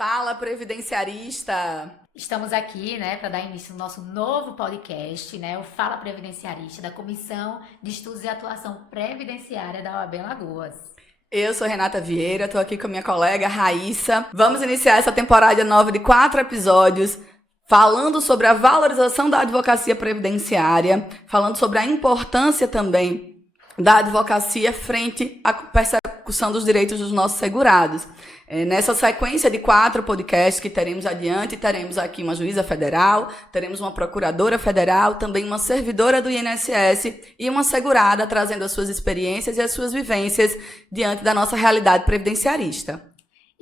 Fala, previdenciarista! Estamos aqui, para dar início ao nosso novo podcast, o Fala Previdenciarista, da Comissão de Estudos e Atuação Previdenciária da OAB Alagoas. Eu sou Renata Vieira, estou aqui com a minha colega Raíssa. Vamos iniciar essa temporada nova de 4 episódios falando sobre a valorização da advocacia previdenciária, falando sobre a importância também da advocacia frente à persecução dos direitos dos nossos segurados. Nessa sequência de 4 podcasts que teremos adiante, teremos aqui uma juíza federal, teremos uma procuradora federal, também uma servidora do INSS e uma segurada trazendo as suas experiências e as suas vivências diante da nossa realidade previdenciarista.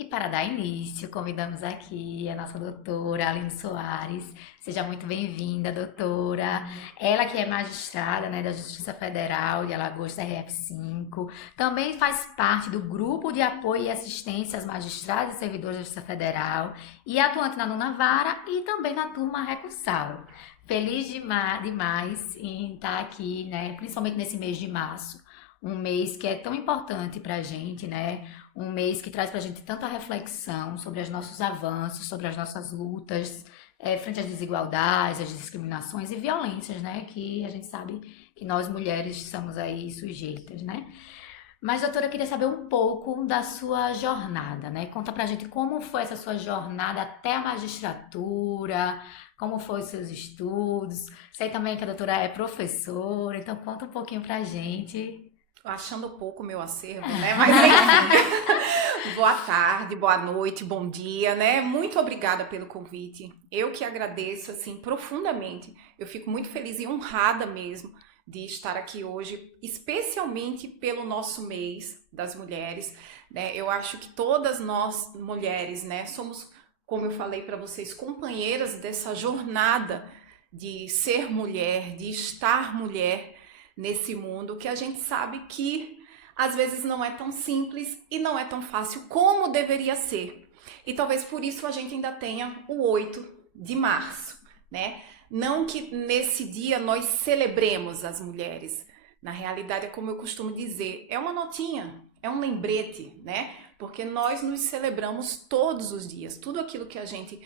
E para dar início, convidamos aqui a nossa doutora Aline Soares. Seja muito bem-vinda, doutora. Ela que é magistrada da Justiça Federal de Alagoas, TRF5. Também faz parte do Grupo de Apoio e Assistência às Magistradas e Servidores da Justiça Federal e atuante na 9ª Vara e também na turma recursal. Feliz demais em estar aqui, principalmente nesse mês de março. Um mês que é tão importante para a gente, um mês que traz para a gente tanta reflexão sobre os nossos avanços, sobre as nossas lutas, frente às desigualdades, às discriminações e violências, que a gente sabe que nós mulheres estamos aí sujeitas, Mas, doutora, eu queria saber um pouco da sua jornada, Conta pra gente como foi essa sua jornada até a magistratura, como foram os seus estudos. Sei também que a doutora é professora, então conta um pouquinho pra gente. Achando pouco o meu acervo, Mas enfim, boa tarde, boa noite, bom dia, Muito obrigada pelo convite. Eu que agradeço, profundamente. Eu fico muito feliz e honrada mesmo de estar aqui hoje, especialmente pelo nosso mês das mulheres, Eu acho que todas nós mulheres, somos, como eu falei para vocês, companheiras dessa jornada de ser mulher, de estar mulher nesse mundo que a gente sabe que às vezes não é tão simples e não é tão fácil como deveria ser. E talvez por isso a gente ainda tenha o 8 de março, Não que nesse dia nós celebremos as mulheres. Na realidade, é como eu costumo dizer, é uma notinha, é um lembrete, Porque nós nos celebramos todos os dias. Tudo aquilo que a gente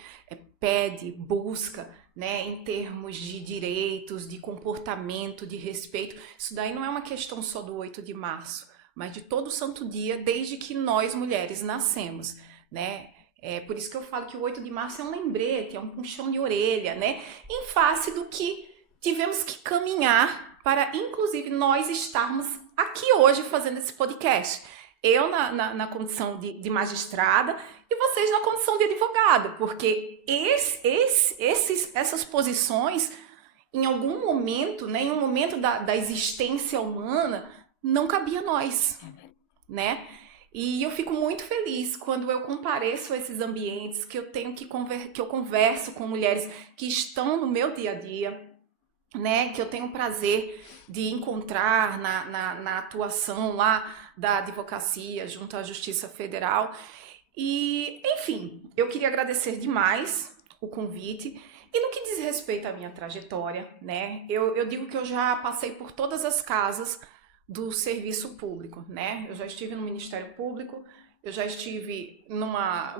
pede, busca, em termos de direitos, de comportamento, de respeito. Isso daí não é uma questão só do 8 de março, mas de todo santo dia, desde que nós mulheres nascemos, É por isso que eu falo que o 8 de março é um lembrete, é um puxão de orelha, Em face do que tivemos que caminhar para, inclusive, nós estarmos aqui hoje fazendo esse podcast. Eu na condição de magistrada e vocês na condição de advogado, porque essas posições, em algum momento, em um momento da existência humana, não cabia a nós, E eu fico muito feliz quando eu compareço a esses ambientes, que eu tenho que eu converso com mulheres que estão no meu dia a dia, Que eu tenho o prazer de encontrar na atuação lá da advocacia junto à Justiça Federal. E, enfim, eu queria agradecer demais o convite. E no que diz respeito à minha trajetória, eu digo que eu já passei por todas as casas do serviço público, Eu já estive no Ministério Público, eu já estive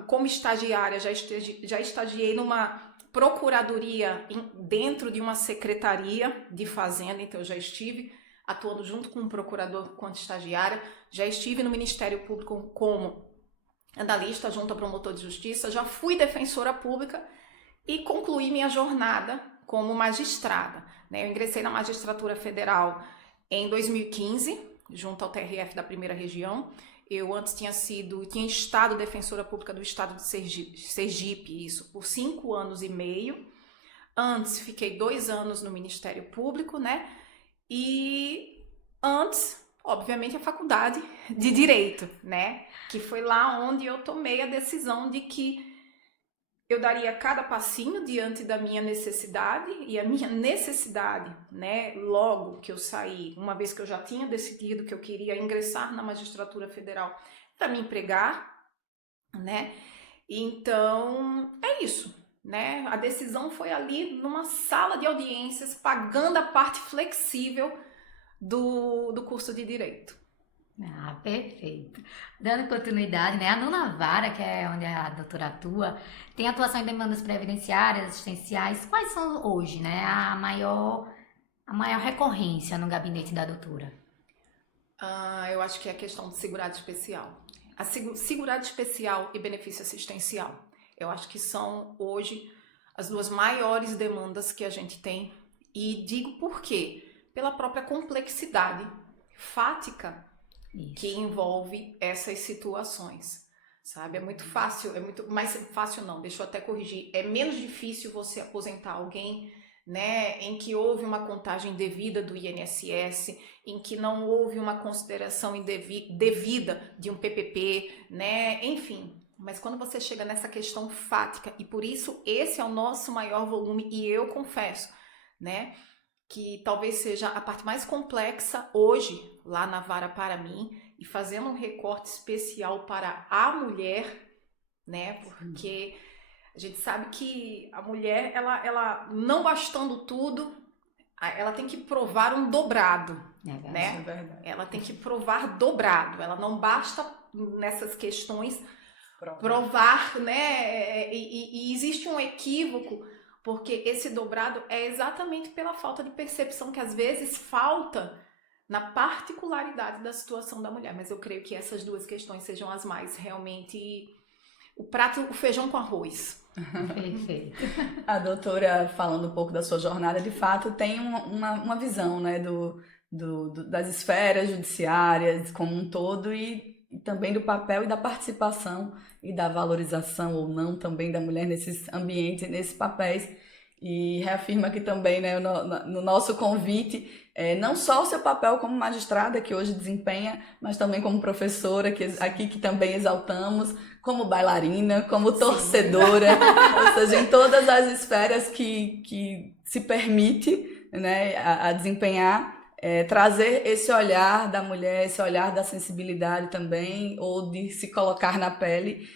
como estagiária, já estagiei numa procuradoria dentro de uma secretaria de fazenda, então eu já estive atuando junto com um procurador quanto estagiária, já estive no Ministério Público como analista junto ao promotor de justiça, já fui defensora pública e concluí minha jornada como magistrada, Eu ingressei na magistratura federal em 2015, junto ao TRF da primeira região. Eu antes tinha estado defensora pública do estado de Sergipe, isso por 5 anos e meio. Antes fiquei 2 anos no Ministério Público, E antes, obviamente, a faculdade de Direito, Que foi lá onde eu tomei a decisão de que eu daria cada passinho diante da minha necessidade, e a minha necessidade, logo que eu saí, uma vez que eu já tinha decidido que eu queria ingressar na magistratura federal para me empregar, Então, é isso, A decisão foi ali numa sala de audiências, pagando a parte flexível do curso de Direito. Ah, perfeito. Dando continuidade, né? A nona vara, que é onde a doutora atua, tem atuação em demandas previdenciárias, assistenciais. Quais são hoje, né? A maior recorrência no gabinete da doutora? Eu acho que é a questão de segurado especial. Segurado especial e benefício assistencial. Eu acho que são hoje as duas maiores demandas que a gente tem. E digo por quê? Pela própria complexidade fática que Isso. envolve essas situações. Sabe? É muito fácil, mais fácil não, deixa eu até corrigir. É menos difícil você aposentar alguém, né, em que houve uma contagem devida do INSS, em que não houve uma consideração devida de um PPP, né, enfim. Mas quando você chega nessa questão fática, e por isso esse é o nosso maior volume, e eu confesso, né, que talvez seja a parte mais complexa hoje, lá na vara para mim, e fazendo um recorte especial para a mulher, né, porque a gente sabe que a mulher, ela não bastando tudo, ela tem que provar um dobrado, né? Isso é verdade. Ela tem que provar dobrado. Ela não basta nessas questões provar, né? E existe um equívoco, porque esse dobrado é exatamente pela falta de percepção que às vezes falta na particularidade da situação da mulher. Mas eu creio que essas duas questões sejam as mais realmente o feijão com arroz. Perfeito. A doutora, falando um pouco da sua jornada, de fato tem uma visão, né, das esferas judiciárias como um todo e também do papel e da participação e da valorização ou não também da mulher nesses ambientes, nesses papéis. E reafirma aqui também, né, no nosso convite, não só o seu papel como magistrada, que hoje desempenha, mas também como professora, aqui que também exaltamos, como bailarina, como torcedora, ou seja, em todas as esferas que se permite, né, a desempenhar, trazer esse olhar da mulher, esse olhar da sensibilidade também, ou de se colocar na pele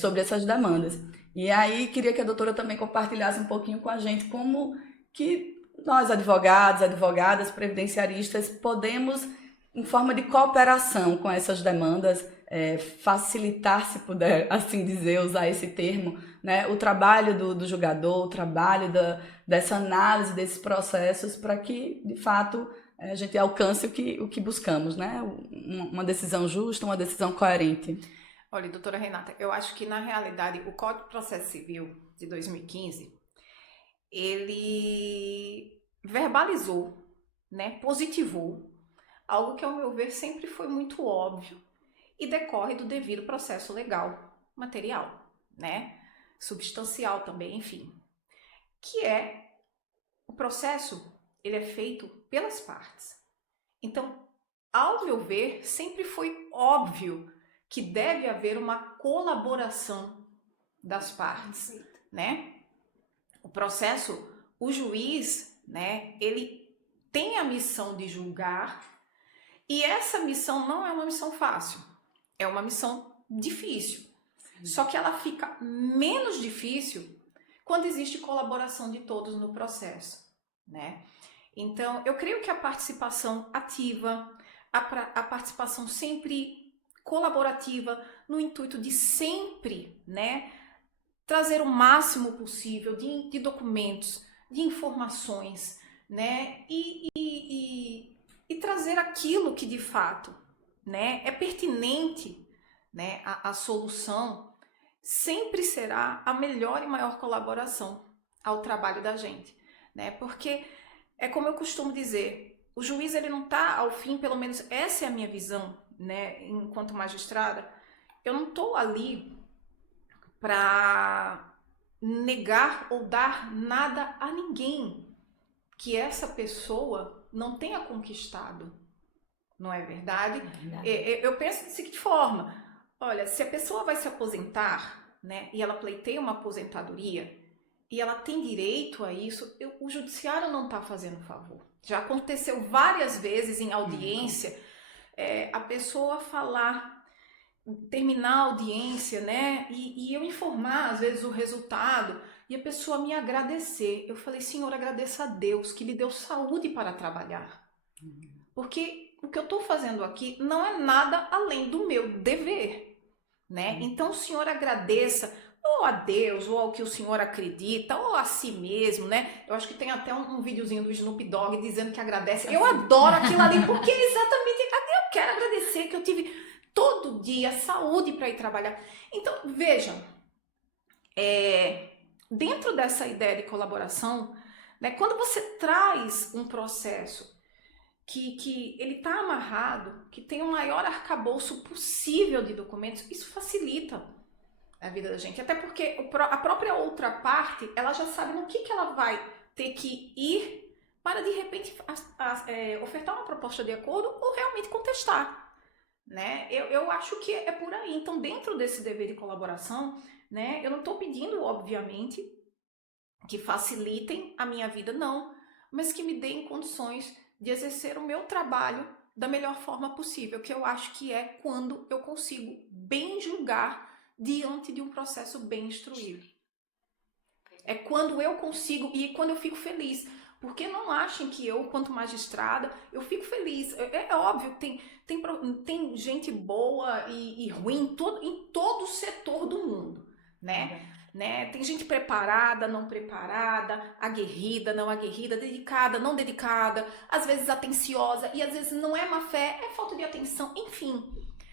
sobre essas demandas. E aí queria que a doutora também compartilhasse um pouquinho com a gente como que nós, advogados, advogadas, previdenciaristas, podemos, em forma de cooperação com essas demandas, facilitar, se puder assim dizer, usar esse termo, né, o trabalho do julgador, o trabalho dessa análise desses processos para que, de fato, a gente alcance o que buscamos, né? Uma decisão justa, uma decisão coerente. Olha, doutora Renata, eu acho que na realidade o Código de Processo Civil de 2015, ele verbalizou, né, positivou, algo que ao meu ver sempre foi muito óbvio e decorre do devido processo legal, material, né, substancial também, enfim, que é o processo, ele é feito pelas partes. Então, ao meu ver, sempre foi óbvio que deve haver uma colaboração das partes, né? O processo, o juiz, né, ele tem a missão de julgar e essa missão não é uma missão fácil, é uma missão difícil. Sim. Só que ela fica menos difícil quando existe colaboração de todos no processo, né? Então, eu creio que a participação ativa, a participação sempre colaborativa, no intuito de sempre, né, trazer o máximo possível de documentos, de informações, né, e trazer aquilo que de fato, né, é pertinente, né, a solução, sempre será a melhor e maior colaboração ao trabalho da gente, né, porque é como eu costumo dizer, o juiz ele não está ao fim, pelo menos essa é a minha visão, né, enquanto magistrada, eu não estou ali para negar ou dar nada a ninguém que essa pessoa não tenha conquistado, não é verdade? Eu penso da seguinte forma, olha, se a pessoa vai se aposentar, né, e ela pleiteia uma aposentadoria, e ela tem direito a isso, o judiciário não está fazendo favor. Já aconteceu várias vezes em audiência, a pessoa falar, terminar a audiência, né, e eu informar às vezes o resultado e a pessoa me agradecer. Eu falei, Senhor, agradeça a Deus que lhe deu saúde para trabalhar, porque o que eu estou fazendo aqui não é nada além do meu dever, né? Então o senhor agradeça ou a Deus, ou ao que o senhor acredita, ou a si mesmo, né? Eu acho que tem até um videozinho do Snoop Dogg dizendo que agradece. Eu adoro aquilo ali, porque exatamente eu quero agradecer que eu tive todo dia saúde para ir trabalhar. Então, vejam, dentro dessa ideia de colaboração, né, quando você traz um processo que ele está amarrado, que tem o maior arcabouço possível de documentos, isso facilita a vida da gente. Até porque a própria outra parte, ela já sabe no que ela vai ter que ir para, de repente, ofertar uma proposta de acordo ou realmente contestar, né? Eu acho que é por aí. Então, dentro desse dever de colaboração, né, eu não estou pedindo, obviamente, que facilitem a minha vida, não, mas que me deem condições de exercer o meu trabalho da melhor forma possível, que eu acho que é quando eu consigo bem julgar diante de um processo bem instruído. É quando eu consigo e quando eu fico feliz. Porque não achem que eu, quanto magistrada, eu fico feliz. É óbvio, tem gente boa e ruim em todo o setor do mundo, né? Tem gente preparada, não preparada, aguerrida, não aguerrida, dedicada, não dedicada, às vezes atenciosa e às vezes não é má fé, é falta de atenção, enfim.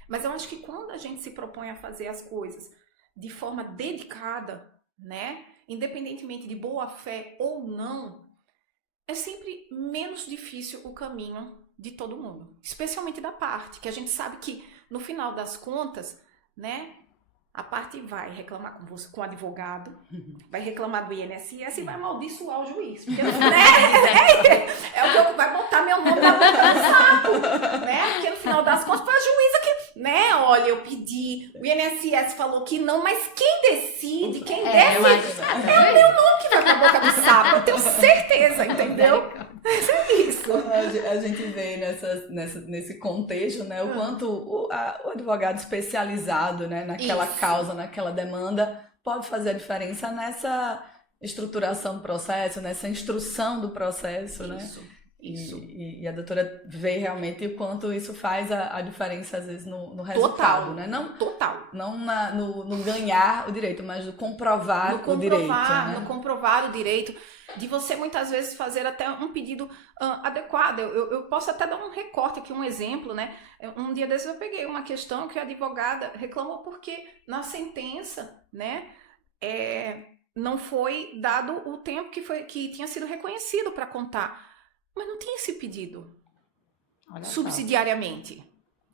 Mas eu acho que quando a gente se propõe a fazer as coisas de forma dedicada, né, independentemente de boa fé ou não, é sempre menos difícil o caminho de todo mundo, especialmente da parte, que a gente sabe que no final das contas, né, a parte vai reclamar com o advogado, vai reclamar do INSS e vai amaldiçoar o juiz. Porque, né, é o que vai botar meu nome na boca do saco. Né? Porque no final das contas foi a juíza que, né, olha, eu pedi, o INSS falou que não, mas quem decide, quem decide, é o meu nome que vai pra boca do saco. Eu tenho certeza, entendeu? É isso. A gente vê nesse contexto, né, o quanto o advogado especializado, né, naquela causa, naquela demanda, pode fazer a diferença nessa estruturação do processo, nessa instrução do processo, né? Isso. E a doutora vê realmente o quanto isso faz a diferença, às vezes, no resultado, né? Não no ganhar o direito, mas no comprovar o direito. Né? No comprovar o direito, de você muitas vezes fazer até um pedido adequado. Eu posso até dar um recorte aqui, um exemplo, né? Um dia desses eu peguei uma questão que a advogada reclamou porque na sentença, né, não foi dado o tempo que tinha sido reconhecido para contar. Mas não tinha esse pedido subsidiariamente.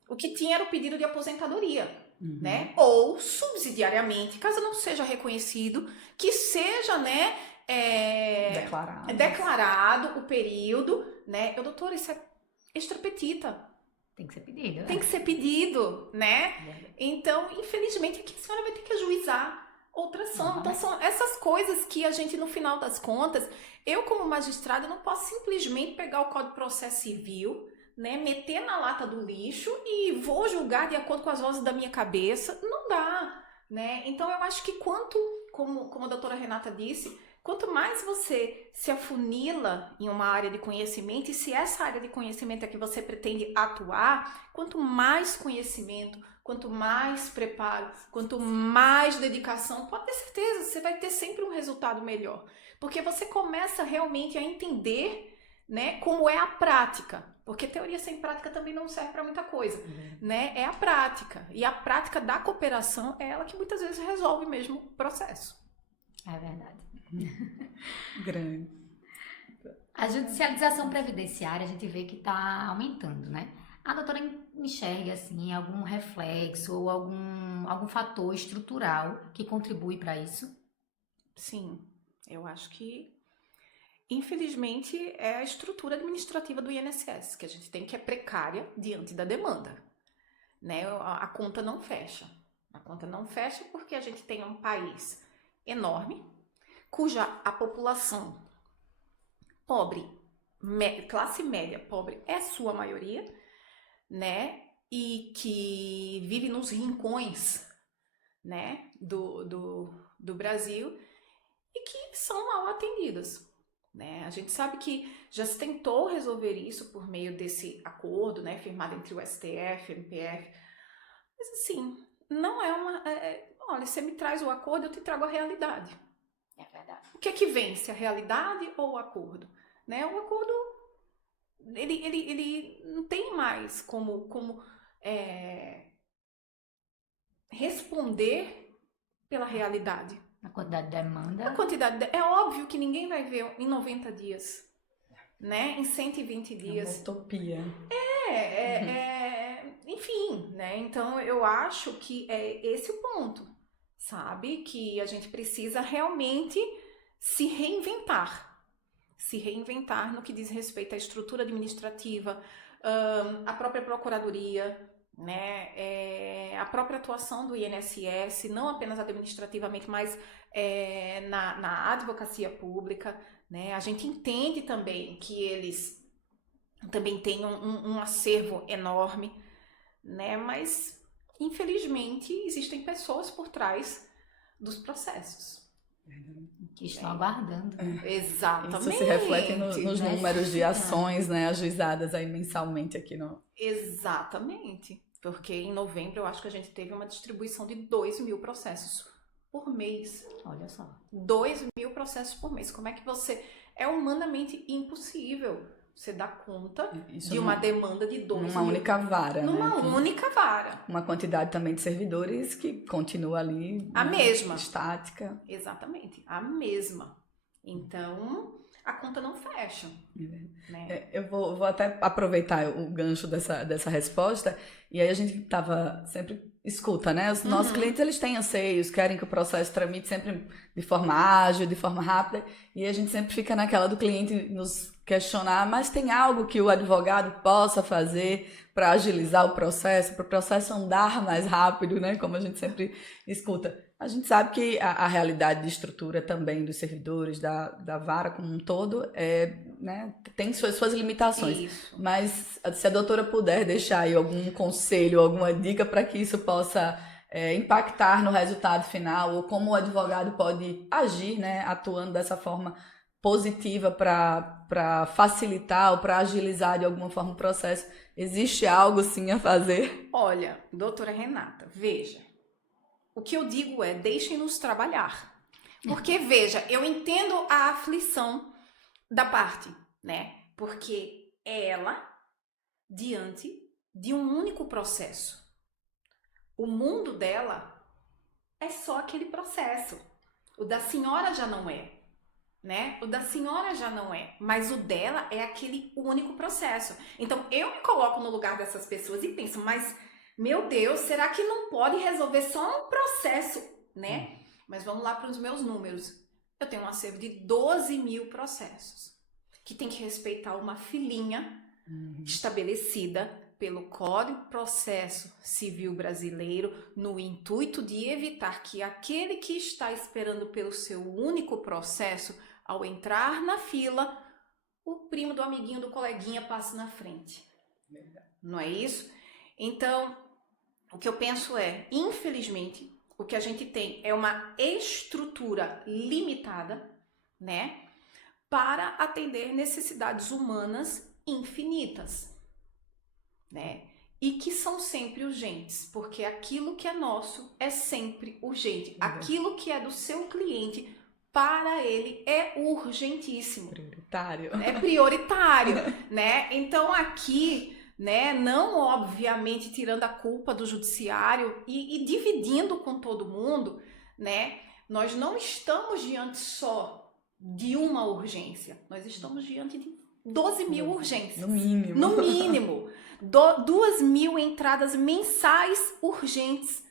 O que tinha era o pedido de aposentadoria, né? Ou subsidiariamente, caso não seja reconhecido, que seja, né, declarado o período, né? Doutora, isso é extra petita. Tem que ser pedido. Tem que ser pedido, né? Então, infelizmente, aqui a senhora vai ter que ajuizar. Outras são. Então, são essas coisas que a gente, no final das contas, eu como magistrada não posso simplesmente pegar o Código de Processo Civil, né, meter na lata do lixo e vou julgar de acordo com as vozes da minha cabeça. Não dá, né? Então, eu acho que como a doutora Renata disse, quanto mais você se afunila em uma área de conhecimento, e se essa área de conhecimento é que você pretende atuar, quanto mais conhecimento, quanto mais preparo, quanto mais dedicação, pode ter certeza, você vai ter sempre um resultado melhor. Porque você começa realmente a entender, né, como é a prática. Porque teoria sem prática também não serve para muita coisa, né? É a prática. E a prática da cooperação é ela que muitas vezes resolve mesmo o processo. É verdade. Grande. A judicialização previdenciária, a gente vê que está aumentando, né? A doutora enxerga, assim, algum reflexo ou algum fator estrutural que contribui para isso? Sim, eu acho que, infelizmente, é a estrutura administrativa do INSS, que a gente tem, que é precária diante da demanda, né? A conta não fecha. A conta não fecha porque a gente tem um país enorme, cuja a população pobre, classe média pobre, é sua maioria, né? E que vive nos rincões, né, do Brasil, e que são mal atendidas, né? A gente sabe que já se tentou resolver isso por meio desse acordo, né, firmado entre o STF, MPF, mas assim, não é uma... olha, você me traz o acordo, eu te trago a realidade. É verdade. O que é que vence, a realidade ou o acordo? Né? O acordo, ele não tem mais como responder pela realidade. A quantidade de demanda. A quantidade é óbvio que ninguém vai ver em 90 dias, né? Em 120 dias. É uma utopia. Enfim, né? Então eu acho que é esse o ponto, sabe? Que a gente precisa realmente se reinventar no que diz respeito à estrutura administrativa, a própria procuradoria, né? A própria atuação do INSS, não apenas administrativamente, mas na advocacia pública, né? A gente entende também que eles também têm um acervo enorme, né? Mas, infelizmente, existem pessoas por trás dos processos. Que estão aguardando. Exatamente. Isso se reflete nos números de ações, né, ajuizadas aí mensalmente aqui no... Exatamente. Porque em novembro eu acho que a gente teve uma distribuição de 2.000 processos por mês. Olha só. 2.000 processos por mês. Como é que você... É humanamente impossível você dar conta de uma demanda de 2.000. Numa única vara, Numa única vara. Uma quantidade também de servidores que continua ali... A mesma. Estática. Exatamente. A mesma. Então, a conta não fecha. Né? Eu vou até aproveitar o gancho dessa resposta, e aí a gente sempre escuta, né? Os nossos clientes, eles têm anseios, querem que o processo tramite sempre de forma ágil, de forma rápida, e a gente sempre fica naquela do cliente nos questionar, mas tem algo que o advogado possa fazer para agilizar o processo, para o processo andar mais rápido, né? Como a gente sempre escuta. A gente sabe que a realidade de estrutura também dos servidores, da vara como um todo, né, tem suas limitações. Isso. Mas se a doutora puder deixar aí algum conselho, alguma dica para que isso possa impactar no resultado final, ou como o advogado pode agir, né, atuando dessa forma positiva para facilitar ou para agilizar de alguma forma o processo, existe algo sim a fazer? Olha, doutora Renata, veja. O que eu digo é, deixem-nos trabalhar. Porque, veja, eu entendo a aflição da parte, né? Porque ela, diante de um único processo, o mundo dela é só aquele processo. O da senhora já não é, né? O da senhora já não é, mas o dela é aquele único processo. Então, eu me coloco no lugar dessas pessoas e penso, mas... Meu Deus, será que não pode resolver só um processo, né? Mas vamos lá para os meus números. Eu tenho um acervo de 12.000 processos, que tem que respeitar uma filinha estabelecida pelo Código de Processo Civil Brasileiro, no intuito de evitar que aquele que está esperando pelo seu único processo, ao entrar na fila, o primo do amiguinho do coleguinha passe na frente. Não é isso? Então, o que eu penso é, infelizmente, o que a gente tem é uma estrutura limitada, né, para atender necessidades humanas infinitas, né, e que são sempre urgentes, porque aquilo que é nosso é sempre urgente. Aquilo que é do seu cliente, para ele, é urgentíssimo. Prioritário. É prioritário, né? Então, aqui... Né? Não, obviamente, tirando a culpa do judiciário e dividindo com todo mundo, né? Nós não estamos diante só de uma urgência, nós estamos diante de 12.000 urgências. No mínimo. No mínimo. 2.000 entradas mensais urgentes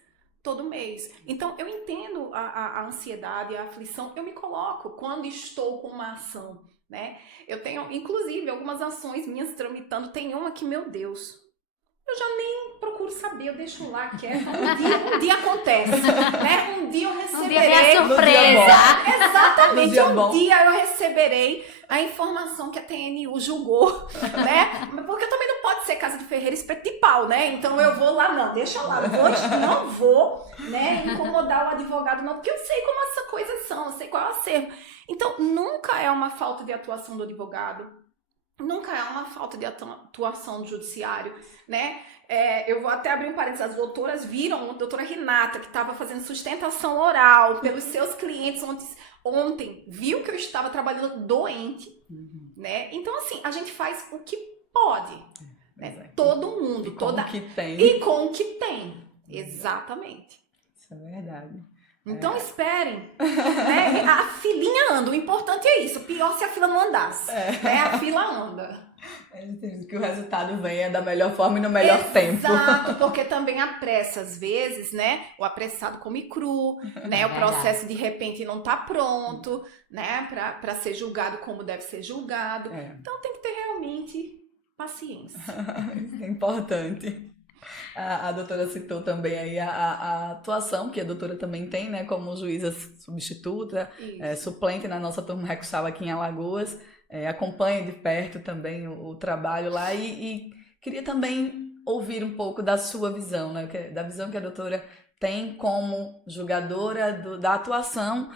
todo mês. Então, eu entendo a ansiedade, a aflição, eu me coloco quando estou com uma ação, né? Eu tenho, inclusive, algumas ações minhas tramitando. Tem uma que, meu Deus, eu já nem procuro saber, eu deixo lá quieto. Um dia acontece, né? Um dia eu receberei. Um dia vem a surpresa. Exatamente, um dia eu receberei a informação que a TNU julgou, né? Porque também não pode pode ser casa de ferreira espeto de pau, né? Então eu vou lá, não, deixa lá, não vou, né, incomodar o advogado, não, porque eu sei como essas coisas são, eu sei qual é o acervo. Então, nunca é uma falta de atuação do advogado, nunca é uma falta de atuação do judiciário, né? Eu vou até abrir um parênteses, as doutoras viram, a doutora Renata, que estava fazendo sustentação oral pelos seus clientes ontem, viu que eu estava trabalhando doente, né? Então, assim, a gente faz o que pode, né? Todo mundo, com o que tem. E com o que tem, exatamente. Isso é verdade. Então esperem, né? A filinha anda, o importante é isso, pior se a fila não andasse, né? A fila anda. Que o resultado venha da melhor forma e no melhor tempo. Exato, porque também a pressa, às vezes, né? O apressado come cru, né? O processo de repente não tá pronto, né? Pra ser julgado como deve ser julgado. Então tem que ter realmente paciência. Isso é importante. A doutora citou também aí a atuação que a doutora também tem, né? Como juíza substituta, suplente na nossa turma recursal aqui em Alagoas. Acompanha de perto também o trabalho lá e queria também ouvir um pouco da sua visão, né? Da visão que a doutora tem como julgadora da atuação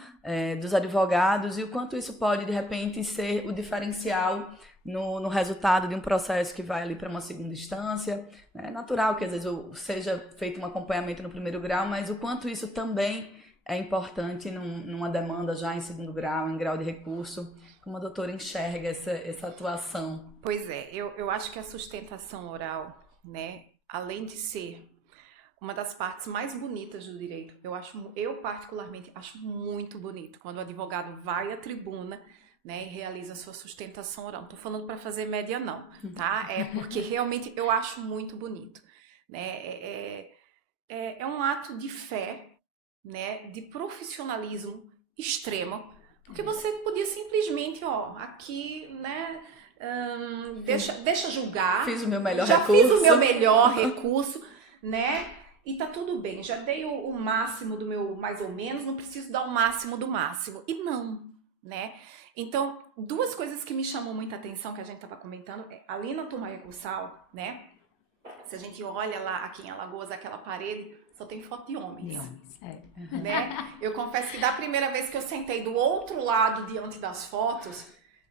dos advogados e o quanto isso pode, de repente, ser o diferencial no resultado de um processo que vai ali para uma segunda instância. É natural que às vezes seja feito um acompanhamento no primeiro grau, mas o quanto isso também é importante numa demanda já em segundo grau, em grau de recurso. Como a doutora enxerga essa atuação? Pois é, eu acho que a sustentação oral, né, além de ser uma das partes mais bonitas do direito, eu particularmente acho muito bonito quando o advogado vai à tribuna, né, e realiza a sua sustentação oral. Não tô falando para fazer média não, tá? É porque realmente eu acho muito bonito, né? É um ato de fé, né, de profissionalismo extremo. Porque você podia simplesmente, aqui, né, deixa julgar. Fiz o meu melhor já recurso. Fiz o meu melhor recurso, né, e tá tudo bem. Já dei o máximo do meu mais ou menos, não preciso dar o máximo do máximo. E não, né. Então, duas coisas que me chamam muita atenção, que a gente tava comentando, ali na turma recursal, né, se a gente olha lá aqui em Alagoas, aquela parede, só tem foto de homens. Né? Eu confesso que da primeira vez que eu sentei do outro lado diante das fotos,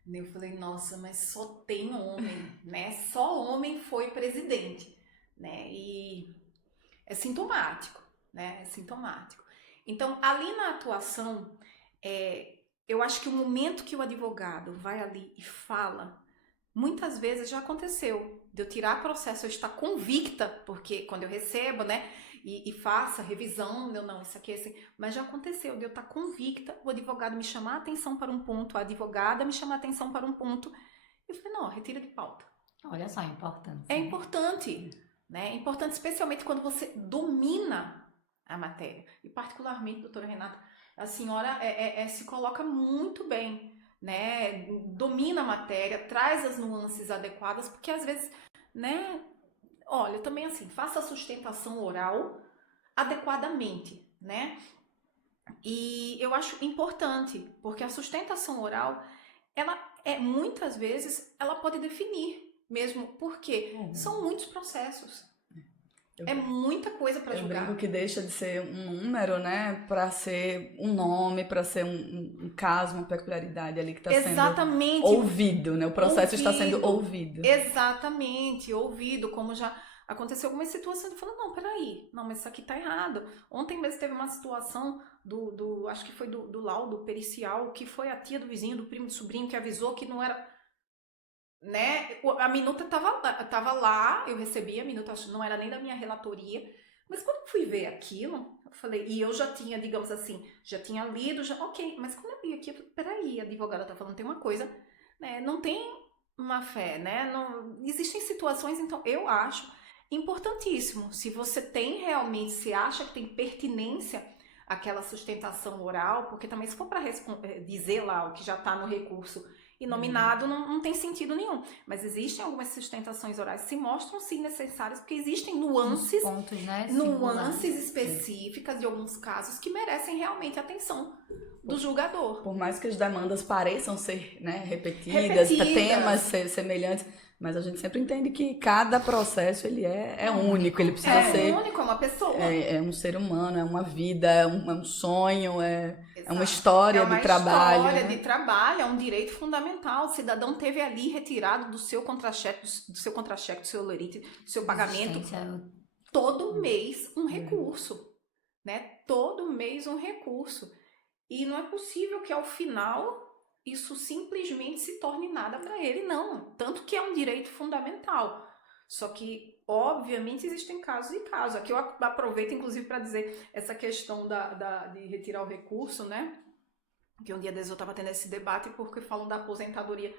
eu falei, nossa, mas só tem homem, né? Só homem foi presidente, né? E é sintomático, né? É sintomático. Então, ali na atuação, eu acho que o momento que o advogado vai ali e fala, muitas vezes já aconteceu de eu tirar processo, eu estar convicta, porque quando eu recebo, né, e faço a revisão, não, isso aqui é assim, mas já aconteceu de eu estar convicta, o advogado me chamar a atenção para um ponto, a advogada me chamar a atenção para um ponto, eu falei, não, retira de pauta. Olha só a importância. É importante, né, é importante especialmente quando você domina a matéria, e particularmente, doutora Renata, a senhora se coloca muito bem, né, domina a matéria, traz as nuances adequadas, porque às vezes, né, olha, também assim, faça a sustentação oral adequadamente, né, e eu acho importante, porque a sustentação oral, ela muitas vezes, ela pode definir mesmo, porque são muitos processos. É muita coisa para julgar. Eu brinco que deixa de ser um número, né, para ser um nome, para ser um caso, uma peculiaridade ali que está sendo ouvido, né? O processo está sendo ouvido. Exatamente, ouvido, como já aconteceu algumas situações, eu falo, não, peraí, não, mas isso aqui tá errado. Ontem mesmo teve uma situação acho que foi do laudo pericial, que foi a tia do vizinho, do primo, do sobrinho, que avisou que não era... Né? A minuta tava lá, eu recebi a minuta, acho que não era nem da minha relatoria, mas quando eu fui ver aquilo, eu falei, e eu já tinha, digamos assim, já tinha lido, ok, mas quando eu vi aqui, eu falei, peraí, a advogada tá falando, tem uma coisa, né? Não tem uma fé, né? Não, existem situações, então eu acho importantíssimo, se você tem realmente, se acha que tem pertinência àquela sustentação oral, porque também se for para dizer lá o que já tá no recurso e nominado, não tem sentido nenhum. Mas existem algumas sustentações orais que se mostram sim necessárias, porque existem nuances, pontos, né? Nuances específicas de alguns casos que merecem realmente a atenção do julgador. Por mais que as demandas pareçam ser, né, repetidas, temas semelhantes, Mas a gente sempre entende que cada processo ele é único, ele precisa ser... É único, é uma pessoa. É um ser humano, é uma vida, é um sonho, é uma história de trabalho. É uma história de trabalho, é um direito fundamental. O cidadão teve ali retirado do seu contra-cheque, do seu lerite, do seu pagamento, todo mês um recurso, né? Todo mês um recurso. E não é possível que ao final isso simplesmente se torne nada para ele, não. Tanto que é um direito fundamental. Só que, obviamente, existem casos e casos. Aqui eu aproveito, inclusive, para dizer essa questão de retirar o recurso, né? Que um dia desses eu estava tendo esse debate porque falam da aposentadoria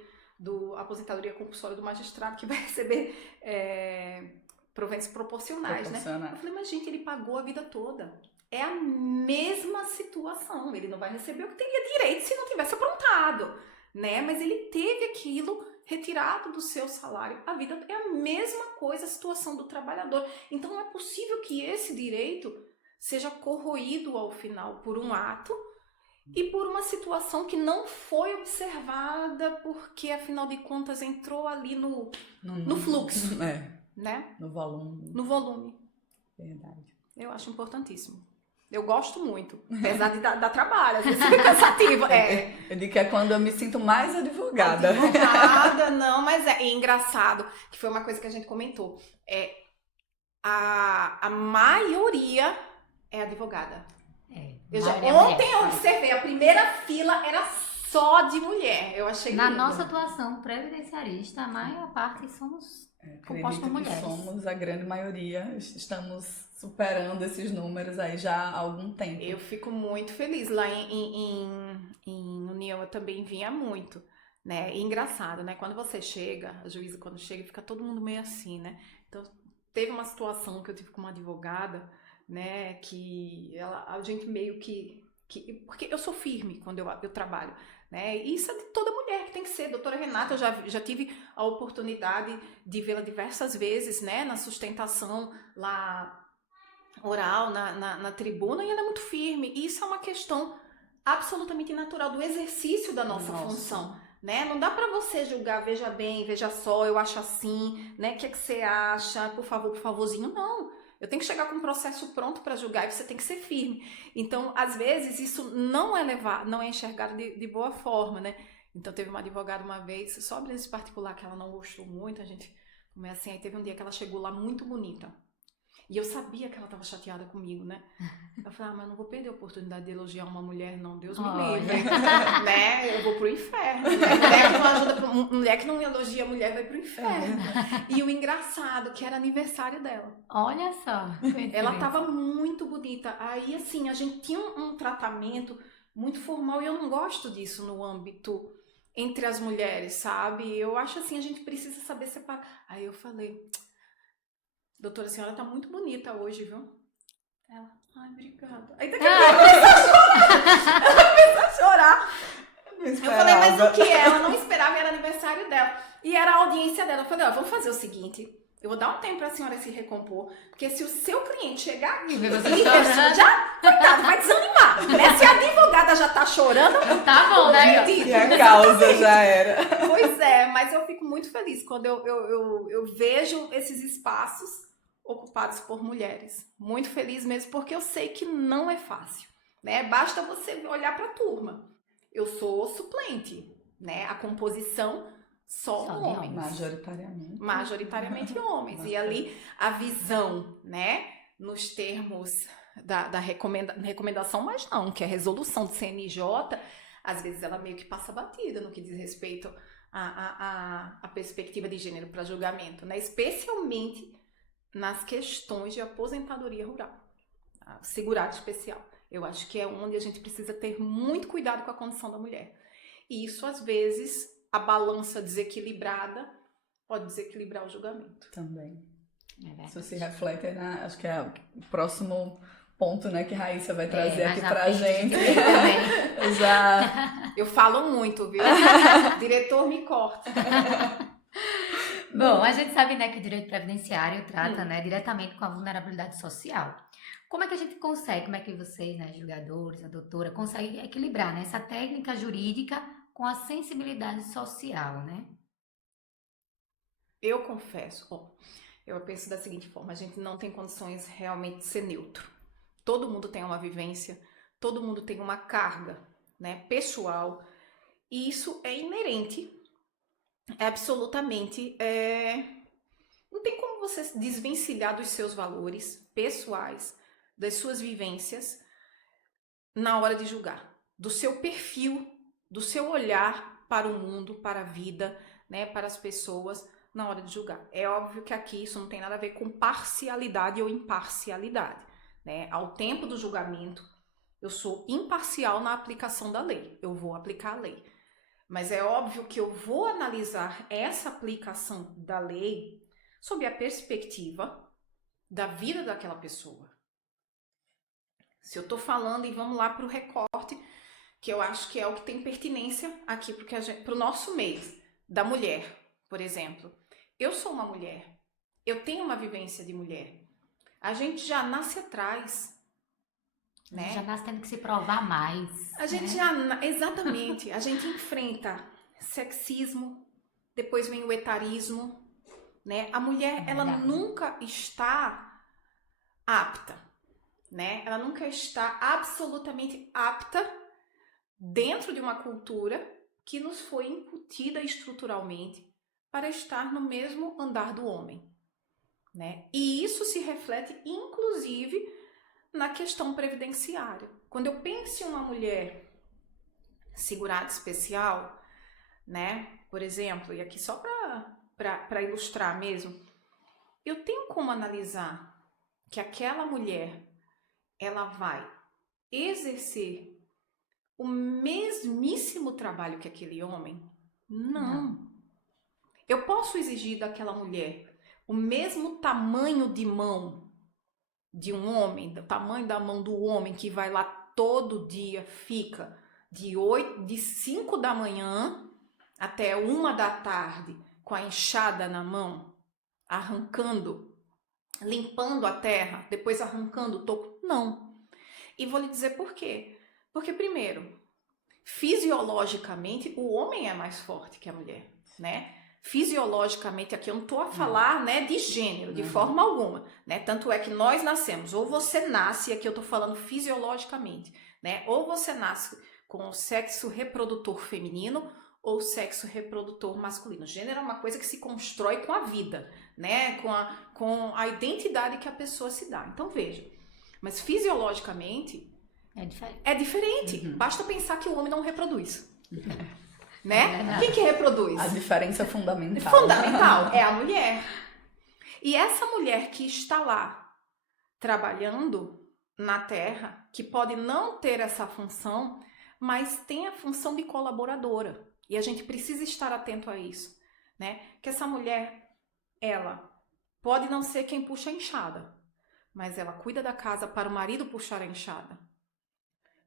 compulsória do magistrado, que vai receber proventos proporcionais, né? Eu falei, mas gente, ele pagou a vida toda. É a mesma situação. Ele não vai receber o que teria direito se não tivesse aprontado, né? Mas ele teve aquilo retirado do seu salário. A vida é a mesma coisa, a situação do trabalhador. Então não é possível que esse direito seja corroído ao final por um ato e por uma situação que não foi observada porque, afinal de contas, entrou ali no fluxo, né? No volume. No volume. Verdade. Eu acho importantíssimo. Eu gosto muito, apesar de dar trabalho, às vezes fica cansativo. Eu digo que é quando eu me sinto mais advogada. Não, mas é engraçado, que foi uma coisa que a gente comentou. A maioria é advogada. Ontem eu observei, a primeira fila era só de mulher. Eu achei Na lindo. nossa atuação previdenciarista, a maior parte somos compostos por mulheres. Somos a grande maioria, estamos superando esses números aí já há algum tempo. Eu fico muito feliz. Lá em União eu também vinha muito, né? E engraçado, né? Quando você chega, a juíza quando chega, fica todo mundo meio assim, né? Então, teve uma situação que eu tive com uma advogada, né? Que a gente meio que porque eu sou firme quando eu trabalho, né? E isso é de toda mulher que tem que ser. Doutora Renata, eu já tive a oportunidade de vê-la diversas vezes, né? Na sustentação lá oral, na tribuna, e ela é muito firme. E isso é uma questão absolutamente natural do exercício da nossa função, né? Não dá pra você julgar, veja bem, veja só, eu acho assim, né? O que é que você acha? Por favor, por favorzinho. Não. Eu tenho que chegar com um processo pronto para julgar e você tem que ser firme. Então, às vezes, isso não é enxergado de boa forma, né? Então, teve uma advogada uma vez, só nesse particular que ela não gostou muito, a gente começa assim, aí teve um dia que ela chegou lá muito bonita. E eu sabia que ela estava chateada comigo, né? Eu falei, mas eu não vou perder a oportunidade de elogiar uma mulher, não. Deus me livre. Né? Eu vou pro inferno. Né? Mulher que não elogia a mulher vai pro inferno. E o engraçado, que era aniversário dela. Olha só. Ela estava muito bonita. Aí, assim, a gente tinha um tratamento muito formal e eu não gosto disso no âmbito entre as mulheres, sabe? Eu acho assim, a gente precisa saber separar. Aí eu falei... Doutora, a senhora tá muito bonita hoje, viu? Ela, ai, obrigada. Aí daqui a pouco ela começou a chorar. Eu falei, mas o que é? Ela não esperava, era aniversário dela. E era a audiência dela. Eu falei, vamos fazer o seguinte, eu vou dar um tempo pra senhora se recompor, porque se o seu cliente chegar aqui e já, coitado, vai desanimar. Né? Se a advogada já tá chorando, tá bom, né? E a causa já era. Pois é, mas eu fico muito feliz quando eu vejo esses espaços ocupados por mulheres. Muito feliz mesmo, porque eu sei que não é fácil, né? Basta você olhar para a turma. Eu sou suplente, né? A composição só homens. Majoritariamente homens. E ali a visão, né? Nos termos da recomendação, mas não, que é a resolução do CNJ, às vezes ela meio que passa batida no que diz respeito à perspectiva de gênero para julgamento, né? Especialmente nas questões de aposentadoria rural, segurado especial. Eu acho que é onde a gente precisa ter muito cuidado com a condição da mulher. E isso, às vezes, a balança desequilibrada pode desequilibrar o julgamento. Também. Isso se reflete, acho que é o próximo ponto, né, que Raíssa vai trazer aqui pra gente. Eu falo muito, viu? Diretor me corta. Bom, a gente sabe, né, que o direito previdenciário trata, né, diretamente com a vulnerabilidade social. Como é que a gente consegue, como é que vocês, né, julgadores, a doutora, conseguem equilibrar, né, essa técnica jurídica com a sensibilidade social, né? eu confesso, eu penso da seguinte forma, a gente não tem condições realmente de ser neutro. Todo mundo tem uma vivência, todo mundo tem uma carga, né, pessoal, e isso é inerente, é absolutamente, não tem como você se desvencilhar dos seus valores pessoais, das suas vivências, na hora de julgar, do seu perfil, do seu olhar para o mundo, para a vida, né, para as pessoas, na hora de julgar. É óbvio que aqui isso não tem nada a ver com parcialidade ou imparcialidade, né? Ao tempo do julgamento, eu sou imparcial na aplicação da lei, eu vou aplicar a lei. Mas é óbvio que eu vou analisar essa aplicação da lei sob a perspectiva da vida daquela pessoa. Se eu tô falando, e vamos lá para o recorte, que eu acho que é o que tem pertinência aqui para o nosso meio, da mulher, por exemplo. Eu sou uma mulher, eu tenho uma vivência de mulher. A gente já nasce atrás, né? Já nasce tendo que se provar mais. A gente exatamente, a gente enfrenta sexismo, depois vem o etarismo, né? A mulher, ela nunca está apta, né? Ela nunca está absolutamente apta dentro de uma cultura que nos foi incutida estruturalmente para estar no mesmo andar do homem, né? E isso se reflete, inclusive, na questão previdenciária. Quando eu penso em uma mulher segurada especial, né? Por exemplo, e aqui só para ilustrar mesmo, eu tenho como analisar que aquela mulher, ela vai exercer o mesmíssimo trabalho que aquele homem? Não. Eu posso exigir daquela mulher o mesmo tamanho de mão de um homem, do tamanho da mão do homem que vai lá todo dia, fica de 5 da manhã até 1 da tarde com a enxada na mão, arrancando, limpando a terra, depois arrancando o toco? Não. E vou lhe dizer por quê. Porque, primeiro, fisiologicamente, o homem é mais forte que a mulher, né? Fisiologicamente, aqui eu não estou a falar, né, de gênero, de forma alguma, né? Tanto é que nós nascemos, ou você nasce, aqui eu estou falando fisiologicamente, né? Ou você nasce com o sexo reprodutor feminino ou sexo reprodutor masculino. Gênero é uma coisa que se constrói com a vida, né? Com a identidade que a pessoa se dá. Então, veja, mas fisiologicamente é diferente. Basta pensar que o homem não reproduz. Né? Quem que reproduz? A diferença fundamental. Fundamental é a mulher. E essa mulher que está lá trabalhando na terra, que pode não ter essa função, mas tem a função de colaboradora. E a gente precisa estar atento a isso, né? Que essa mulher, ela pode não ser quem puxa a enxada, mas ela cuida da casa para o marido puxar a enxada.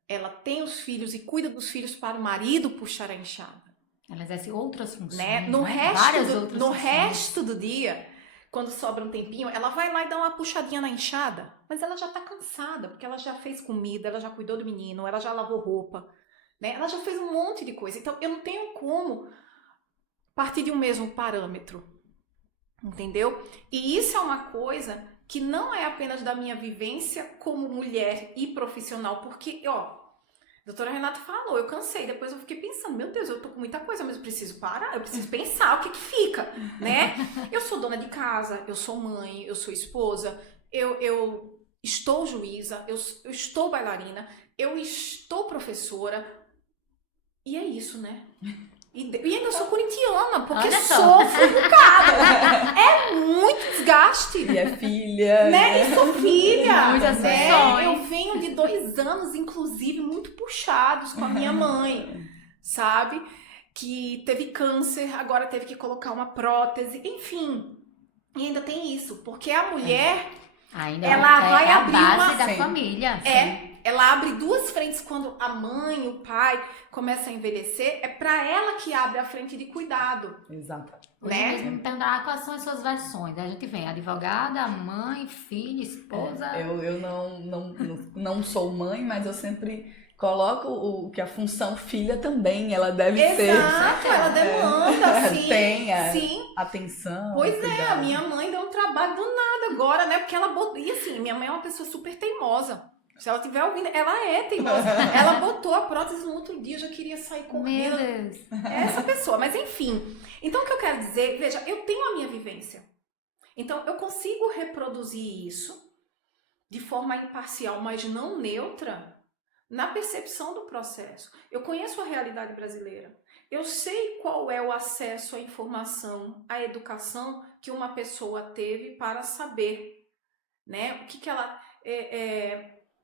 Ela tem os filhos e cuida dos filhos para o marido puxar a enxada. Ela exerce outras funções, né? No resto do dia, quando sobra um tempinho, ela vai lá e dá uma puxadinha na enxada, mas ela já tá cansada, porque ela já fez comida, ela já cuidou do menino, ela já lavou roupa, né? Ela já fez um monte de coisa. Então, eu não tenho como partir de um mesmo parâmetro, entendeu? E isso é uma coisa que não é apenas da minha vivência como mulher e profissional, porque, ó, a doutora Renata falou, eu cansei, depois eu fiquei pensando, meu Deus, eu tô com muita coisa, mas eu preciso parar, eu preciso pensar o que fica, né? Eu sou dona de casa, eu sou mãe, eu sou esposa, eu estou juíza, eu estou bailarina, eu estou professora, e é isso, né? E ainda eu sou corintiana, porque sofro um bocado. É muito desgaste. E é filha. Né? E sou filha. Muitas né? Eu venho de 2 anos, inclusive, muito puxados com a minha mãe, sabe? Que teve câncer, agora teve que colocar uma prótese, enfim. E ainda tem isso, porque a mulher, ela vai abrir a base uma... da família. Ela abre 2 frentes quando a mãe, o pai começa a envelhecer, é para ela que abre a frente de cuidado. Exato. Né? Mesmo perguntar quais são as suas versões. A gente vem advogada, mãe, filha, esposa. Eu não sou mãe, mas eu sempre coloca que a função filha também, ela deve ser. Exato, ela demanda, sim. Tem sim. atenção. Pois cuidado. a minha mãe deu um trabalho do nada agora, né? Porque ela botou. E assim, minha mãe é uma pessoa super teimosa. Se ela estiver ouvindo, ela é teimosa. Ela botou a prótese no outro dia, eu já queria sair correndo. Meu Deus. É essa pessoa, mas enfim. Então o que eu quero dizer, veja, eu tenho a minha vivência. Então eu consigo reproduzir isso de forma imparcial, mas não neutra, na percepção do processo. Eu conheço a realidade brasileira. Eu sei qual é o acesso à informação, à educação que uma pessoa teve para saber, né?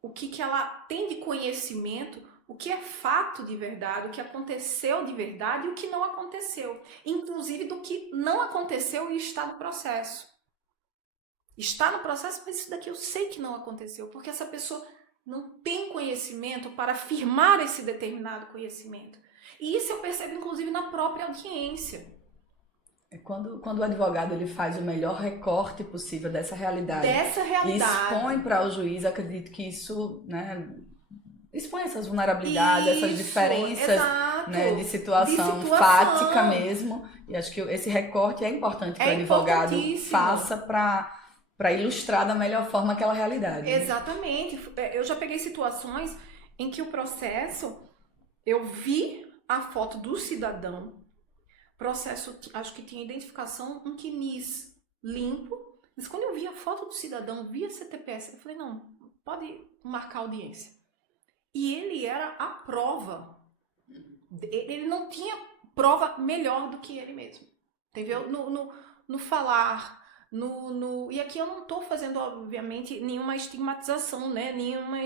O que ela tem de conhecimento, o que é fato de verdade, o que aconteceu de verdade e o que não aconteceu. Inclusive do que não aconteceu e está no processo. Está no processo, mas isso daqui eu sei que não aconteceu, porque essa pessoa não tem conhecimento para afirmar esse determinado conhecimento. E isso eu percebo, inclusive, na própria audiência. Quando o advogado ele faz o melhor recorte possível dessa realidade. E expõe para o juiz, acredito que isso, né, expõe essas vulnerabilidades, essas diferenças, né, de situação fática mesmo. E acho que esse recorte é importante que o advogado faça para ilustrar da melhor forma aquela realidade. Exatamente. Eu já peguei situações em que o processo, eu vi a foto do cidadão, processo, acho que tinha identificação, um quinis limpo, mas quando eu vi a foto do cidadão, vi a CTPS, eu falei, não, pode marcar audiência. E ele era a prova. Ele não tinha prova melhor do que ele mesmo. Entendeu? No falar... E aqui eu não estou fazendo, obviamente, nenhuma estigmatização, né? Nenhuma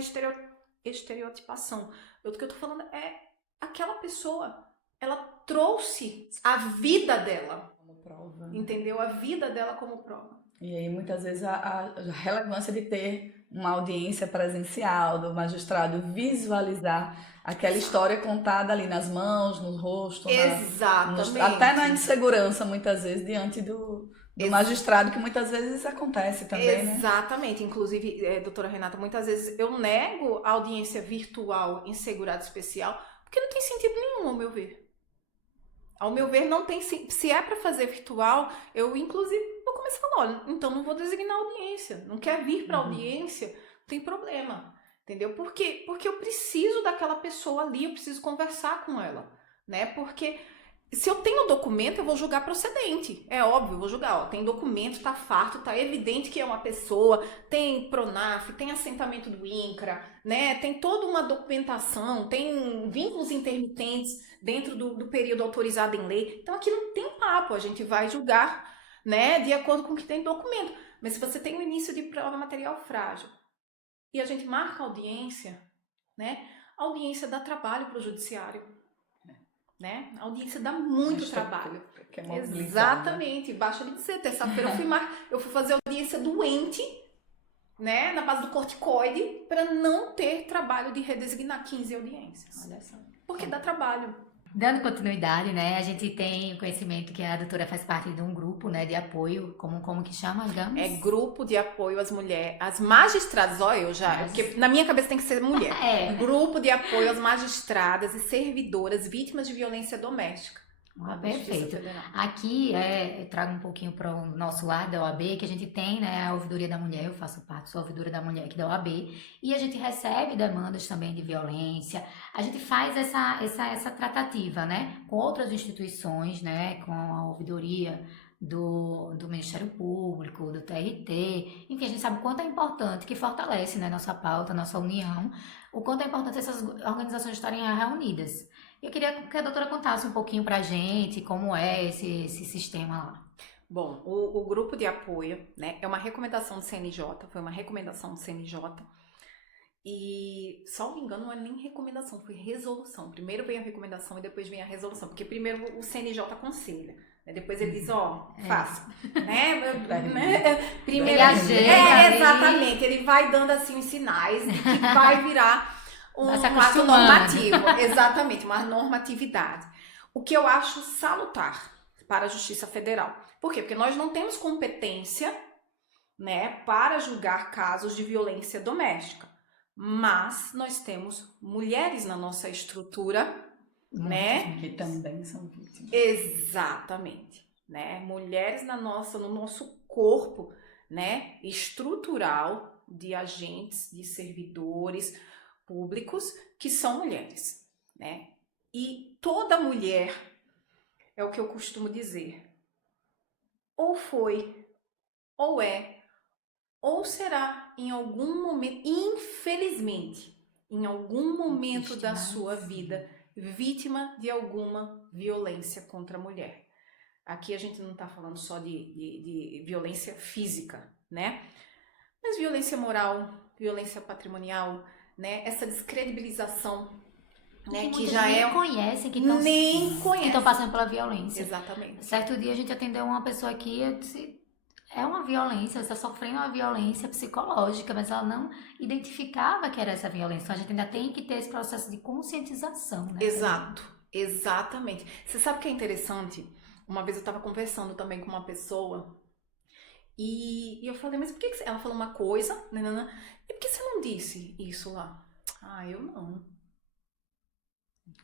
estereotipação. O que eu estou falando é aquela pessoa, ela trouxe a vida dela como prova. Entendeu? A vida dela como prova. E aí, muitas vezes, a relevância de ter uma audiência presencial, do magistrado visualizar aquela história contada ali nas mãos, no rosto, exatamente. Até na insegurança, muitas vezes, diante do magistrado, que muitas vezes acontece também, né? Exatamente. Inclusive, doutora Renata, muitas vezes eu nego a audiência virtual em segurado especial, porque não tem sentido nenhum, ao meu ver. Ao meu ver, não tem. Se é para fazer virtual, eu, inclusive, vou começar falando, olha, então não vou designar audiência. Não quer vir para audiência, não tem problema. Entendeu? Porque eu preciso daquela pessoa ali, eu preciso conversar com ela, né? Porque se eu tenho documento, eu vou julgar procedente. É óbvio, eu vou julgar. Ó, tem documento, tá farto, tá evidente que é uma pessoa, tem PRONAF, tem assentamento do INCRA, né? Tem toda uma documentação, tem vínculos intermitentes dentro do período autorizado em lei. Então aqui não tem papo, a gente vai julgar, né, de acordo com o que tem documento. Mas se você tem um início de prova material frágil e a gente marca a audiência, né? A audiência dá trabalho para o judiciário. Né? A audiência dá muito trabalho. Exatamente. Basta me dizer, terça-feira eu fui fazer audiência doente, né, na base do corticoide, para não ter trabalho de redesignar 15 audiências. Olha só. Porque dá trabalho. Dando continuidade, né, a gente tem o conhecimento que a doutora faz parte de um grupo, né, de apoio, como que chama, digamos? É grupo de apoio às mulheres, às magistradas, olha eu já, porque na minha cabeça tem que ser mulher. Grupo de apoio às magistradas e servidoras vítimas de violência doméstica. Perfeito. Aqui eu trago um pouquinho para o nosso lado da OAB, que a gente tem, né, a ouvidoria da mulher, eu faço parte, sou ouvidora da mulher aqui da OAB, e a gente recebe demandas também de violência, a gente faz essa tratativa, né, com outras instituições, né, com a ouvidoria do Ministério Público, do TRT, enfim, a gente sabe o quanto é importante, que fortalece, né, nossa pauta, nossa união, o quanto é importante essas organizações estarem reunidas. Eu queria que a doutora contasse um pouquinho pra gente como é esse sistema lá. Bom, o grupo de apoio, né, é uma recomendação do CNJ, foi uma recomendação do CNJ, e, salvo engano, não é nem recomendação, foi resolução. Primeiro vem a recomendação e depois vem a resolução, porque primeiro o CNJ aconselha, né, depois ele diz, faça, né? Primeiro, exatamente, ele vai dando assim os sinais de que vai virar um ato normativo, exatamente, uma normatividade. O que eu acho salutar para a Justiça Federal. Por quê? Porque nós não temos competência, né, para julgar casos de violência doméstica. mas nós temos mulheres na nossa estrutura, né? Que também são vítimas. Exatamente, né? Mulheres no nosso corpo, né? Estrutural de agentes, de servidores públicos que são mulheres, né? E toda mulher, é o que eu costumo dizer, ou foi, ou é, ou será em algum momento, infelizmente, em algum momento da sua vida, vítima de alguma violência contra a mulher. Aqui a gente não está falando só de violência física, né? Mas violência moral, violência patrimonial, né? Essa descredibilização, né? Que já nem é conhecem, que estão passando pela violência. Exatamente. Certo dia a gente atendeu uma pessoa aqui, eu disse, é uma violência, você está sofrendo uma violência psicológica, mas ela não identificava que era essa violência. Então a gente ainda tem que ter esse processo de conscientização, né? Exato, exatamente. Você sabe o que é interessante? Uma vez eu estava conversando também com uma pessoa e eu falei, mas por que ela falou uma coisa, e por que você não disse isso lá? Ah, eu não.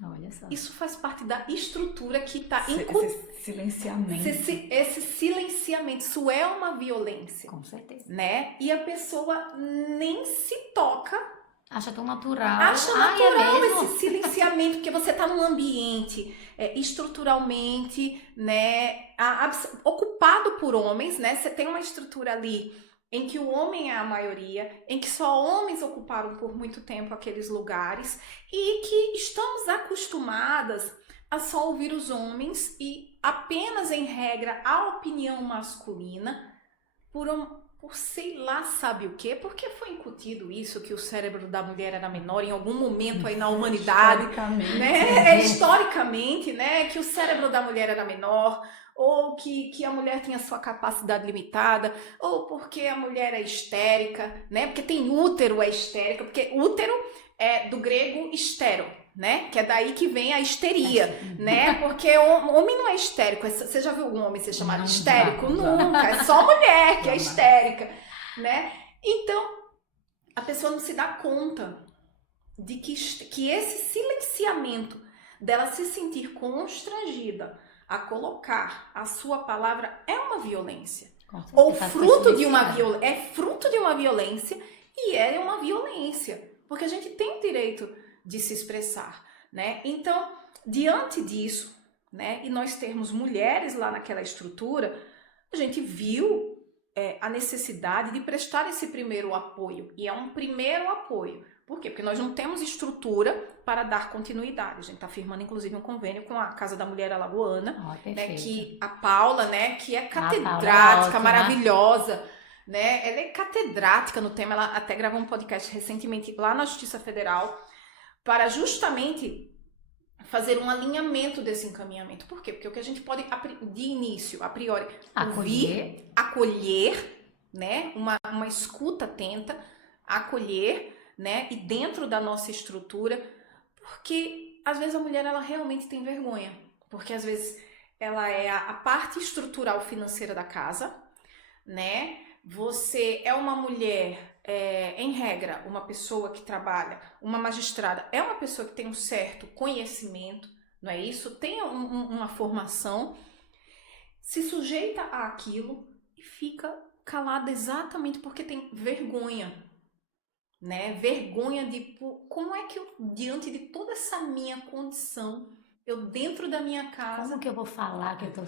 Olha só. Isso faz parte da estrutura que está Esse silenciamento. Esse silenciamento, isso é uma violência. Com certeza. Né? E a pessoa nem se toca. Acha tão natural. Acha natural é esse silenciamento, porque você está num ambiente estruturalmente, né, ocupado por homens, né? Você tem uma estrutura ali em que o homem é a maioria, em que só homens ocuparam por muito tempo aqueles lugares e que estamos acostumadas a só ouvir os homens e apenas, em regra, a opinião masculina por sei lá sabe o quê, porque foi incutido isso, que o cérebro da mulher era menor em algum momento aí na humanidade, historicamente, né? Historicamente, né? Que o cérebro da mulher era menor, ou que a mulher tinha sua capacidade limitada, ou porque a mulher é histérica, né? Porque tem útero é histérica, porque útero é do grego estero, né? Que é daí que vem a histeria, né? Porque o homem não é histérico. Você já viu algum homem ser chamado histérico? Nunca. É só mulher que é histérica, né? Então, a pessoa não se dá conta de que esse silenciamento dela se sentir constrangida a colocar a sua palavra é uma violência. Ou fruto de uma violência. É fruto de uma violência e é uma violência. Porque a gente tem o direito de se expressar, né? Então, diante disso, né, e nós termos mulheres lá naquela estrutura, a gente viu a necessidade de prestar esse primeiro apoio. E é um primeiro apoio. Por quê? Porque nós não temos estrutura para dar continuidade. A gente está firmando, inclusive, um convênio com a Casa da Mulher Alagoana, né, que a Paula, né, que é catedrática, maravilhosa, né? Ela é catedrática no tema, ela até gravou um podcast recentemente lá na Justiça Federal para justamente fazer um alinhamento desse encaminhamento. Por quê? Porque o que a gente pode, de início, a priori, ouvir, acolher, né? Uma escuta atenta, acolher, né? E dentro da nossa estrutura, porque às vezes a mulher ela realmente tem vergonha, porque às vezes ela é a parte estrutural financeira da casa, né? Você é uma mulher, em regra, uma pessoa que trabalha, uma magistrada, é uma pessoa que tem um certo conhecimento, não é isso? Tem uma formação, se sujeita àquilo e fica calada exatamente porque tem vergonha, né? Vergonha de como é que eu, diante de toda essa minha condição, eu dentro da minha casa... Como que eu vou falar que eu tô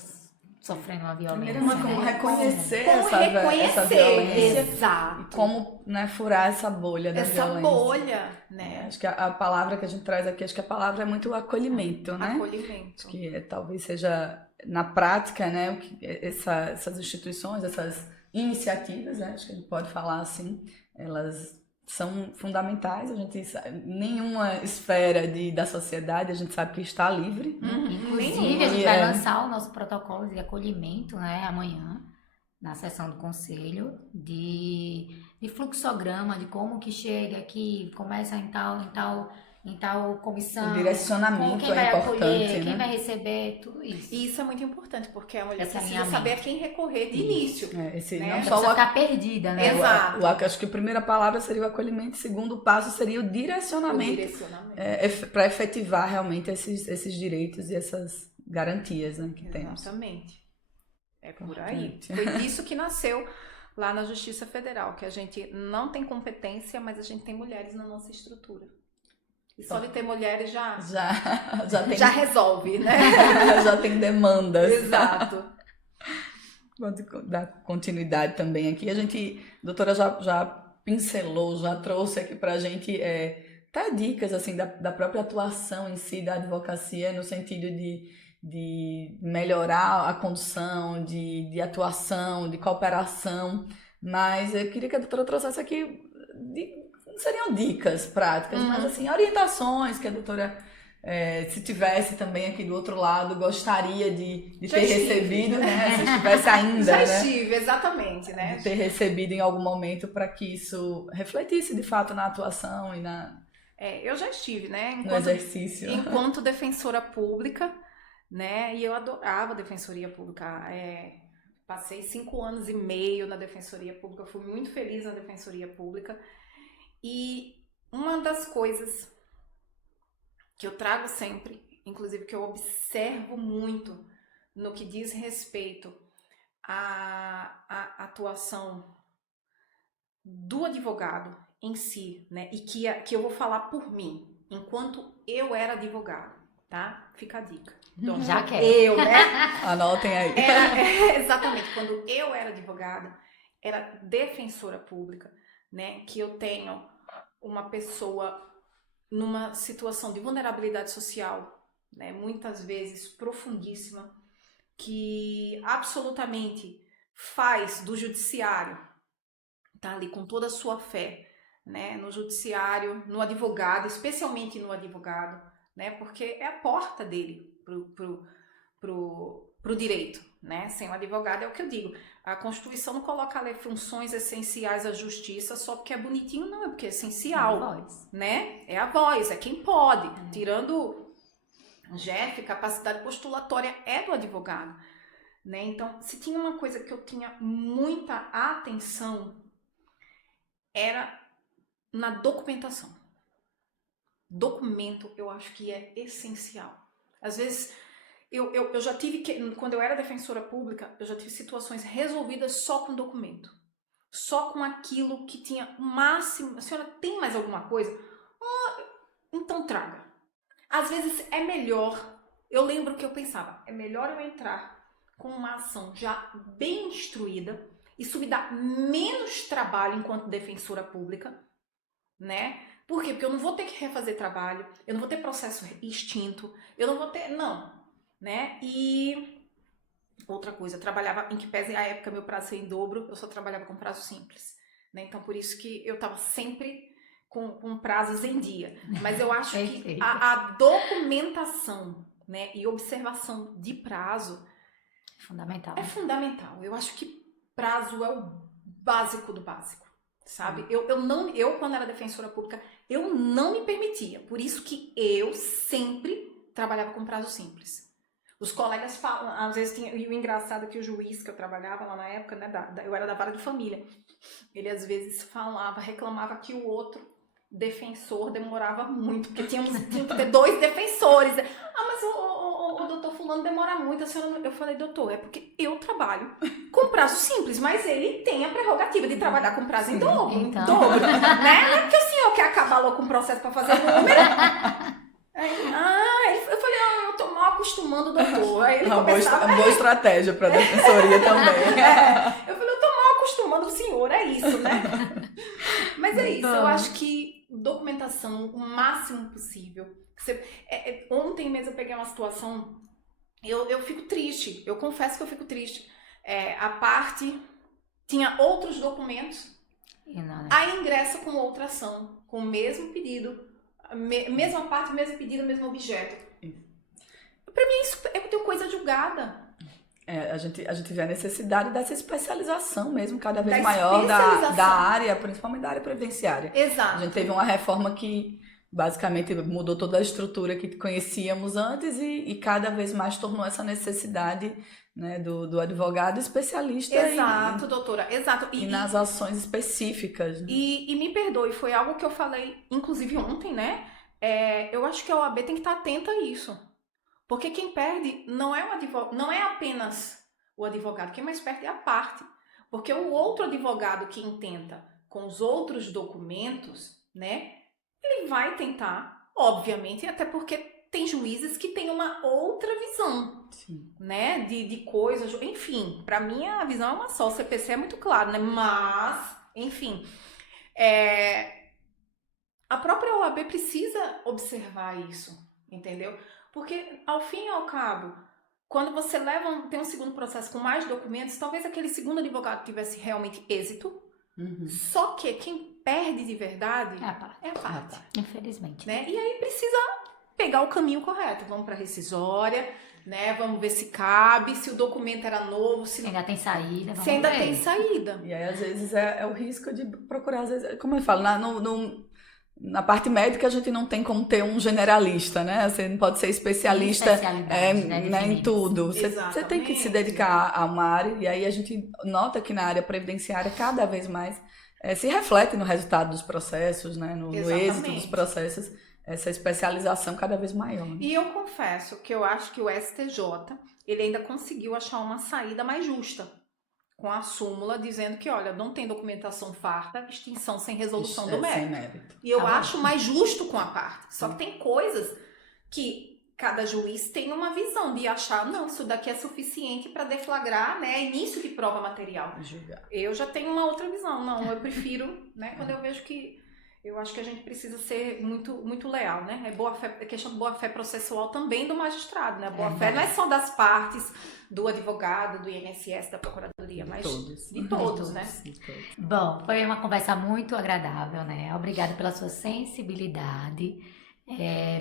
sofrendo uma violência? Primeiro, como reconhecer essa violência. Exato. E como, né, furar essa bolha da violência. Essa bolha, né? Acho que a palavra que a gente traz aqui, acho que a palavra é muito acolhimento, né? Acolhimento. Acho que talvez seja, na prática, né, o que essas instituições, essas iniciativas, né, acho que a gente pode falar assim, elas são fundamentais. A gente sabe, nenhuma esfera da sociedade a gente sabe que está livre. Inclusive, a gente vai lançar o nosso protocolo de acolhimento, né, amanhã, na sessão do conselho, de fluxograma, de como que chega aqui, começa em tal em tal comissão. O direcionamento quem vai é importante, acolher, né? quem vai receber, tudo isso. E isso é muito importante, porque a mulher Esse precisa alinhamento. saber a quem recorrer de início. Esse, Né? não Só só precisa ficar perdida, né? Exato. acho que a primeira palavra seria o acolhimento, o segundo passo seria o O direcionamento. Para efetivar realmente esses direitos e essas garantias, né, que temos. Exatamente. É por aí. Importante. Foi disso que nasceu lá na Justiça Federal, que a gente não tem competência, mas a gente tem mulheres na nossa estrutura. E só de ter mulheres já Já resolve, né? já tem demandas. Exato. Pode dar continuidade também aqui. A doutora já pincelou, já trouxe aqui pra gente até dicas assim, da própria atuação em si da advocacia, no sentido de melhorar a condução, de atuação, de cooperação. Mas eu queria que a doutora trouxesse aqui, não seriam dicas práticas, mas assim, orientações que a doutora, se tivesse também aqui do outro lado, gostaria de ter recebido, né? Se estivesse ainda, Já né? estive, exatamente, né? De ter recebido em algum momento para que isso refletisse de fato na atuação e Eu já estive, né? no exercício. Enquanto defensora pública, né? E eu adorava a defensoria pública. Passei 5 anos e meio na defensoria pública, fui muito feliz na defensoria pública. E uma das coisas que eu trago sempre, inclusive que eu observo muito no que diz respeito à atuação do advogado em si, né? E que eu vou falar por mim, enquanto eu era advogada, tá? Fica a dica. Então, Já quero. eu, né? Anotem aí. Exatamente, quando eu era advogada, era defensora pública, né? Que eu tenho uma pessoa numa situação de vulnerabilidade social, né? Muitas vezes profundíssima, que absolutamente faz do judiciário, tá ali com toda a sua fé, né? No judiciário, no advogado, especialmente no advogado, né? Porque é a porta dele pro direito, né? Sem o advogado, é o que eu digo, a Constituição não coloca ali funções essenciais à justiça só porque é bonitinho, não, é porque é essencial, É a voz. né? É a voz, é quem pode, tirando Jeff, capacidade postulatória é do advogado, né? Então, se tinha uma coisa que eu tinha muita atenção, era na documentação. Documento, eu acho que é essencial. Às vezes, eu já tive que, quando eu era defensora pública, eu já tive situações resolvidas só com documento. Só com aquilo que tinha o máximo. A senhora tem mais alguma coisa? Então traga. Às vezes é melhor, eu lembro que eu pensava, é melhor eu entrar com uma ação já bem instruída, isso me dá menos trabalho enquanto defensora pública, né? Por quê? Porque eu não vou ter que refazer trabalho, eu não vou ter processo extinto, eu não vou ter... Não, né? E outra coisa, eu trabalhava, em que pese a época meu prazo ser em dobro, eu só trabalhava com prazo simples, né? Então, por isso que eu estava sempre com prazos em dia. Mas eu acho que a documentação, né, e observação de prazo Fundamental. é fundamental. Eu acho que prazo é o básico do básico, sabe? Eu quando era defensora pública, eu não me permitia. Por isso que eu sempre trabalhava com prazo simples. Os colegas falam, às vezes tinha, e o engraçado é que o juiz que eu trabalhava lá na época, né, eu era da vara de família, ele às vezes falava, reclamava que o outro defensor demorava muito, porque tinha que ter 2 defensores. Mas o doutor fulano demora muito, a senhora não... Eu falei, doutor, é porque eu trabalho com prazo simples, mas ele tem a prerrogativa de trabalhar com prazo em dobro, então. dobro, né? Não é porque o senhor quer acabar logo com o processo para fazer número. Eu falei, eu tô mal acostumando o doutor. Aí ele começava... Uma boa estratégia para a defensoria também. Eu falei, eu tô mal acostumando o senhor, é isso, né? Mas é isso, eu acho que documentação o máximo possível. Ontem mesmo eu peguei uma situação, eu fico triste, eu confesso que eu fico triste. A parte tinha outros documentos, aí ingressa com outra ação, com o mesmo pedido, mesma parte, mesmo pedido, mesmo objeto. Pra mim isso é coisa julgada. A gente vê a necessidade dessa especialização mesmo, cada vez maior da área, principalmente da área previdenciária. Exato. A gente teve uma reforma que basicamente mudou toda a estrutura que conhecíamos antes e cada vez mais tornou essa necessidade, né, do advogado especialista Exato, doutora, exato. e nas ações específicas. Né? E me perdoe, foi algo que eu falei, inclusive ontem, né? Eu acho que a OAB tem que estar atenta a isso. Porque quem perde não é não é apenas o advogado, quem mais perde é a parte. Porque o outro advogado que intenta com os outros documentos, né? Ele vai tentar, obviamente, até porque tem juízes que têm uma outra visão, Sim. né? De coisas, enfim, para mim a visão é uma só, o CPC é muito claro, né? Mas, enfim, a própria OAB precisa observar isso, entendeu? Porque, ao fim e ao cabo, quando você tem um segundo processo com mais documentos, talvez aquele segundo advogado tivesse realmente êxito, só que quem perde de verdade é a parte. Infelizmente. Né? E aí precisa pegar o caminho correto. Vamos para rescisória, né? Vamos ver se cabe, se o documento era novo, se ainda tem saída. Se ainda tem saída. E aí, às vezes, é o risco de procurar, às vezes, como eu falo, na parte médica a gente não tem como ter um generalista, né? Você não pode ser especialista em tudo. Você tem que se dedicar a uma área, e aí a gente nota que na área previdenciária cada vez mais se reflete no resultado dos processos, né? No êxito dos processos, essa especialização cada vez maior. Né? E eu confesso que eu acho que o STJ ele ainda conseguiu achar uma saída mais justa, com a súmula dizendo que, olha, não tem documentação farta, extinção sem resolução do mérito. E eu acho mais justo com a parte. Só que tem coisas que cada juiz tem uma visão de achar, não, isso daqui é suficiente para deflagrar, né, início de prova material. Eu já tenho uma outra visão. Não, eu prefiro, né, quando eu vejo que eu acho que a gente precisa ser muito, muito leal, né? É questão de boa-fé processual também do magistrado, né? A boa-fé não é só das partes, do advogado, do INSS, da Procuradoria, mas de todos, né? Bom, foi uma conversa muito agradável, né? Obrigada pela sua sensibilidade.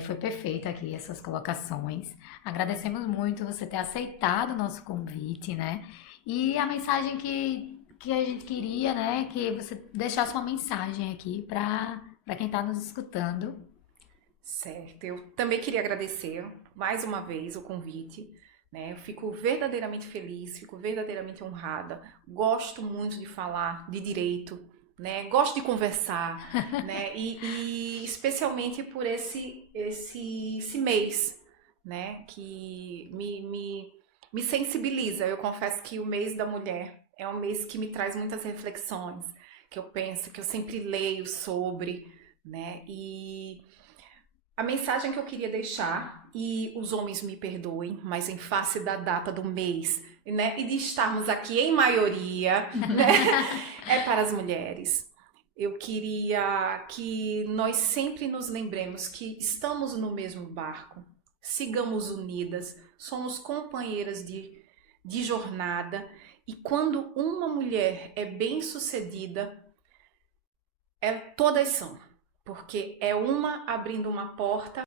Foi perfeito aqui essas colocações. Agradecemos muito você ter aceitado o nosso convite, né? E a mensagem que a gente queria, né, que você deixasse uma mensagem aqui para quem está nos escutando. Certo, eu também queria agradecer mais uma vez o convite, né, eu fico verdadeiramente feliz, fico verdadeiramente honrada, gosto muito de falar de direito, né, gosto de conversar, né, e especialmente por esse mês, né, que me sensibiliza. Eu confesso que o mês da mulher é um mês que me traz muitas reflexões, que eu penso, que eu sempre leio sobre, né? E a mensagem que eu queria deixar, e os homens me perdoem, mas em face da data do mês, né? E de estarmos aqui em maioria, né? É para as mulheres. Eu queria que nós sempre nos lembremos que estamos no mesmo barco, sigamos unidas, somos companheiras de jornada. E quando uma mulher é bem-sucedida, todas são. Porque é uma abrindo uma porta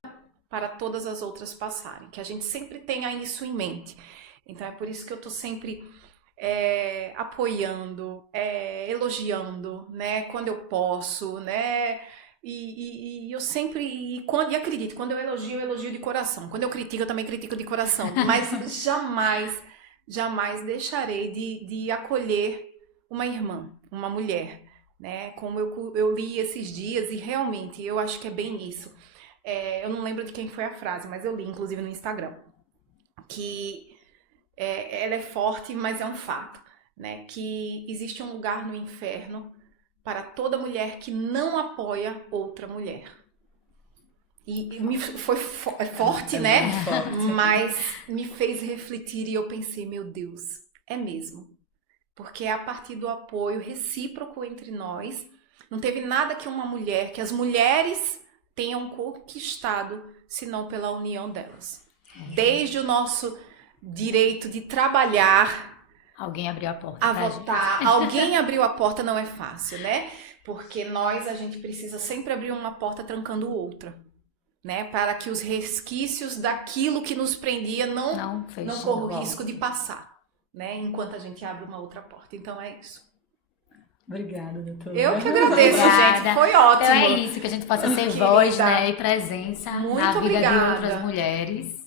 para todas as outras passarem. Que a gente sempre tenha isso em mente. Então é por isso que eu estou sempre apoiando, elogiando, né? Quando eu posso, né? E eu sempre... E acredito, quando eu elogio de coração. Quando eu critico, eu também critico de coração. Mas jamais deixarei de acolher uma irmã, uma mulher, né? Como eu li esses dias e realmente eu acho que é bem isso. Eu não lembro de quem foi a frase, mas eu li inclusive no Instagram, que ela é forte, mas é um fato, né? Que existe um lugar no inferno para toda mulher que não apoia outra mulher. E foi forte, né? Forte. Mas me fez refletir e eu pensei, meu Deus, é mesmo. Porque é a partir do apoio recíproco entre nós. Não teve nada que as mulheres tenham conquistado, senão pela união delas. Desde o nosso direito de trabalhar... Alguém abriu a porta. A votar. Alguém abriu a porta, não é fácil, né? Porque a gente precisa sempre abrir uma porta trancando outra. Né, para que os resquícios daquilo que nos prendia não corram o risco de passar, né, enquanto a gente abre uma outra porta. Então é isso. Obrigada, doutora. Eu que agradeço, Obrigada. gente. Foi ótimo. Então é isso, que a gente possa ser Querida. voz, né, e presença Muito na vida obrigada. de outras mulheres.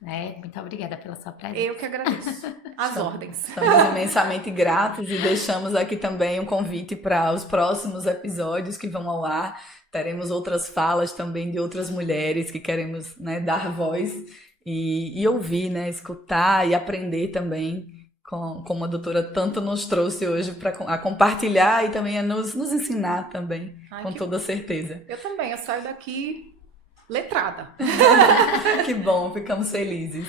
Né? Muito obrigada pela sua presença. Eu que agradeço. As ordens. Estamos imensamente gratos e deixamos aqui também um convite para os próximos episódios que vão ao ar. Teremos outras falas também de outras mulheres que queremos, né, dar voz e ouvir, né, escutar e aprender também, como a doutora tanto nos trouxe hoje para compartilhar e também a nos ensinar também, Ai, com toda certeza. Eu também, eu saio daqui letrada. Que bom, ficamos felizes.